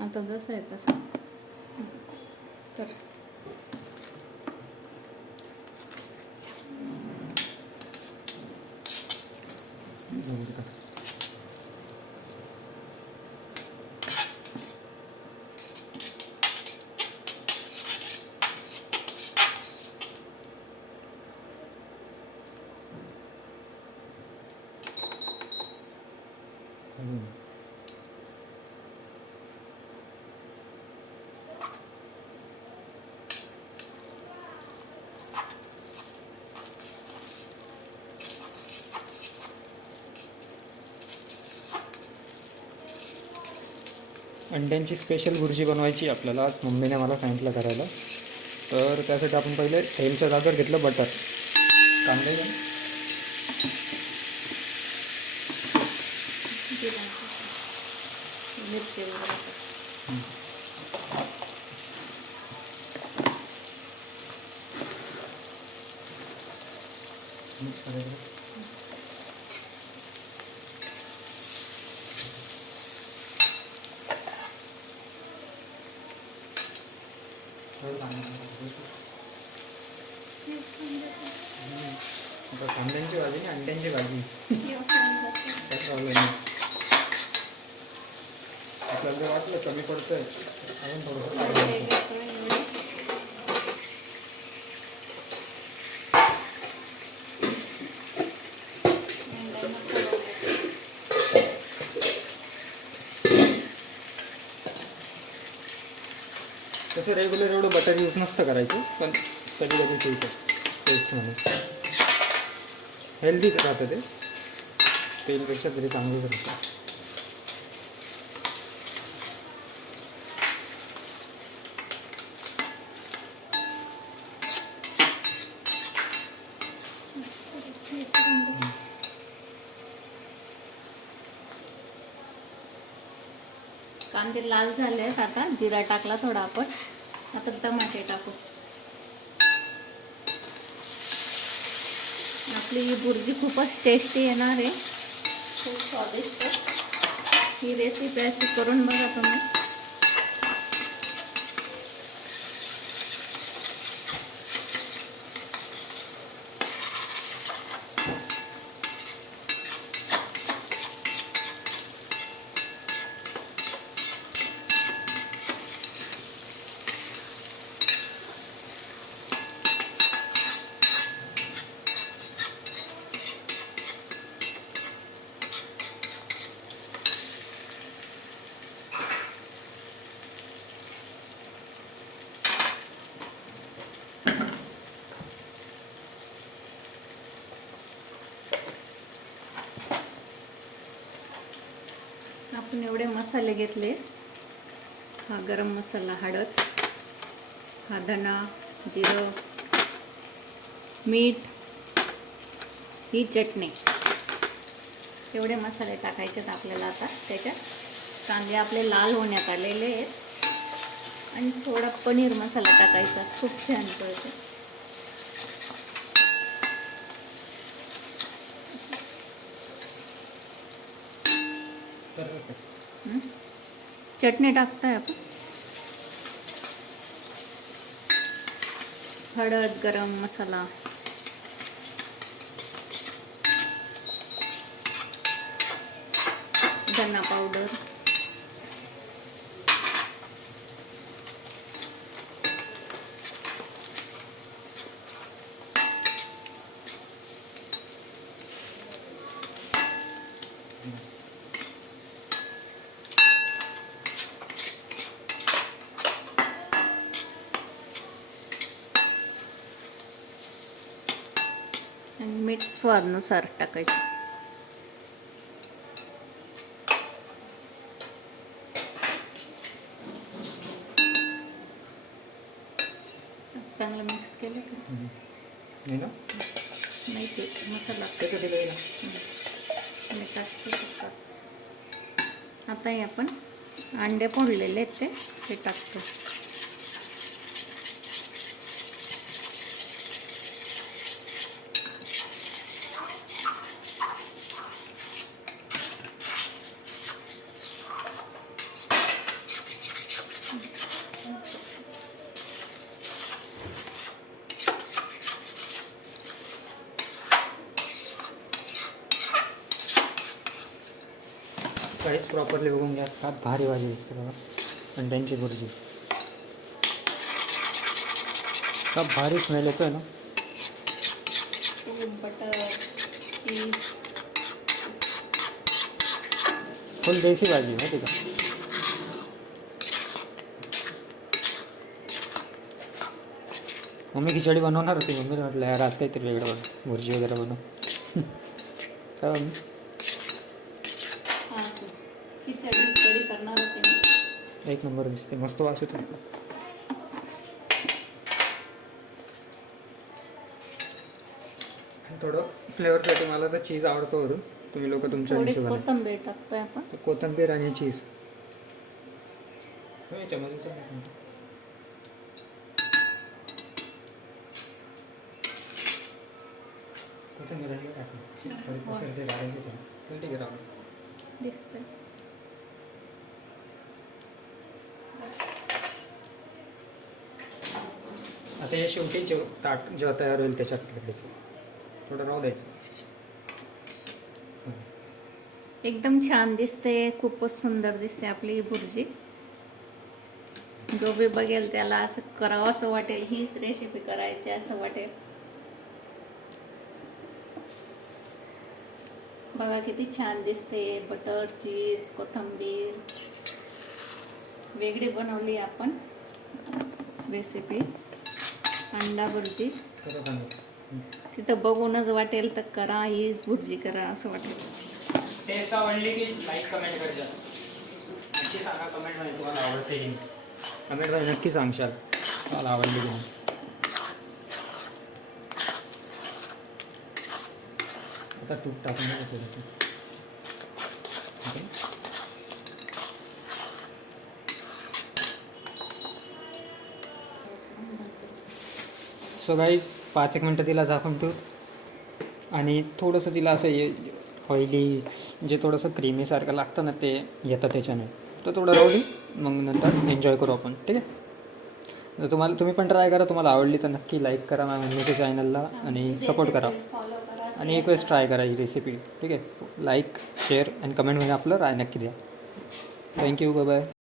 आता जसं आहे तसं कर. अंड्यांची स्पेशल भुर्जी बनवायची आपल्याला. आज मम्मीने मला सांगितलं करायला. तर त्यासाठी आपण पहिले तेलच्या जागेवर घेतलं बटर. कांदे मिरची वगैरे मिक्स करायचं. कांद्यांची भाजी आणि अंड्यांची भाजी काय प्रॉब्लेम नाही. आपल्याला जर वाटलं कमी पडतंय अजून थोडंसं तसं रेग्युलर एवढं बटर यूज नसतं करायचं, पण कधी कधी ठीक आहे टेस्ट म्हणून. हेल्दीच राहतं ते, तेलपेक्षा तरी चांगलंच राहतं. कांदे लाल झाले आहेत. आता जिरा टाकला थोडा आपण. आता टमाटे टाकू. आपली ही भुर्जी खूपच टेस्टी येणार आहे, खूप स्वादिष्ट. ही रेसिपी अशी करून बघा तुम्ही. आपण एवढे मसाले घेतले. हा गरम मसाला, हळद, हा धना, जिरं, मीठ, ही चटणी. एवढे मसाले टाकायचे आपल्याला. आता त्याच्यात कांदे आपले लाल होण्यात आलेले आहेत आणि थोडा पनीर मसाला टाकायचा. खूप छान पडतो. चटणी टाकताय आपण. हळद, गरम मसाला, धना पावडर, आणि मीठ स्वादानुसार टाकायचं. चांगलं मिक्स केलं का नाही ना, नाही ते मसाला आता हे आपण अंडे फोडलेले आहेत ते टाकतो. साईज प्रॉपरली बघून घ्या. का भारी भाजी दिसते बघा अंड्यांची भुर्जी. का भारी स्मेल येतो आहे ना. बटर चीज फुल देशी भाजी माहिती का. मम्मी खिचडी बनवणार होती. मम्मीला म्हटलं यार आज काहीतरी वेगळं बनव, भुर्जी वगैरे बनव. काय मम्मी? हां खिचडी कढी करणार होते मी. एक नंबर दिसते, मस्त वास येतो. थोडं फ्लेवरसाठी मला तर चीज आवडतो वरून. तुम्ही लोक तुमच्या थोडी हिशोबाने. कोथिंबीर टाकतोय आपण. कोथिंबीर आणि चीज. कोथिंबीर आणि दिसतंय. आता हे शेवटी ताट जेव्हा तयार होईल त्याच्यात टाकायचं. थोडं राहू द्यायचं. एकदम छान दिसते. खूपच सुंदर दिसते आपली ही भुर्जी. जो बी बघेल त्याला असं करावं असं वाटेल, हीच रेसिपी करायची असं वाटेल. बघा किती छान दिसते. बटर चीज कोथिंबीर वेगळी बनवली आपण रेसिपी. अंडा भुर्जी तिथं बघूनच वाटेल तर करा, हीच भुर्जी करा असं वाटेल. टेस्ट आवडली की लाईक कमेंट करजा. नक्की सांगा कमेंटमध्ये तुम्हाला आवडते की. कमेंटमध्ये नक्की सांगशाल तुम्हाला आवडली की नाही. आता तूप टाकून द्या. सो गाईज 5-1 मिनटं तिला झाकून ठेवू आणि थोडंसं तिला असं ऑइली जे थोडंसं क्रीमीसारखं लागतं ना ते येतं त्याच्याने. तर थोडं राहू दे, मग नंतर एन्जॉय करू आपण. ठीक आहे. तर तुम्ही पण ट्राय करा. तुम्हाला आवडली तर नक्की लाईक करा माझ्या मम्मीच्या चॅनलला आणि सपोर्ट करा. आणि एक वेळेस ट्राय करा ही रेसिपी. ठीक आहे. लाईक शेअर आणि कमेंटमध्ये आपलं राय नक्की द्या. थँक्यू. Bye bye.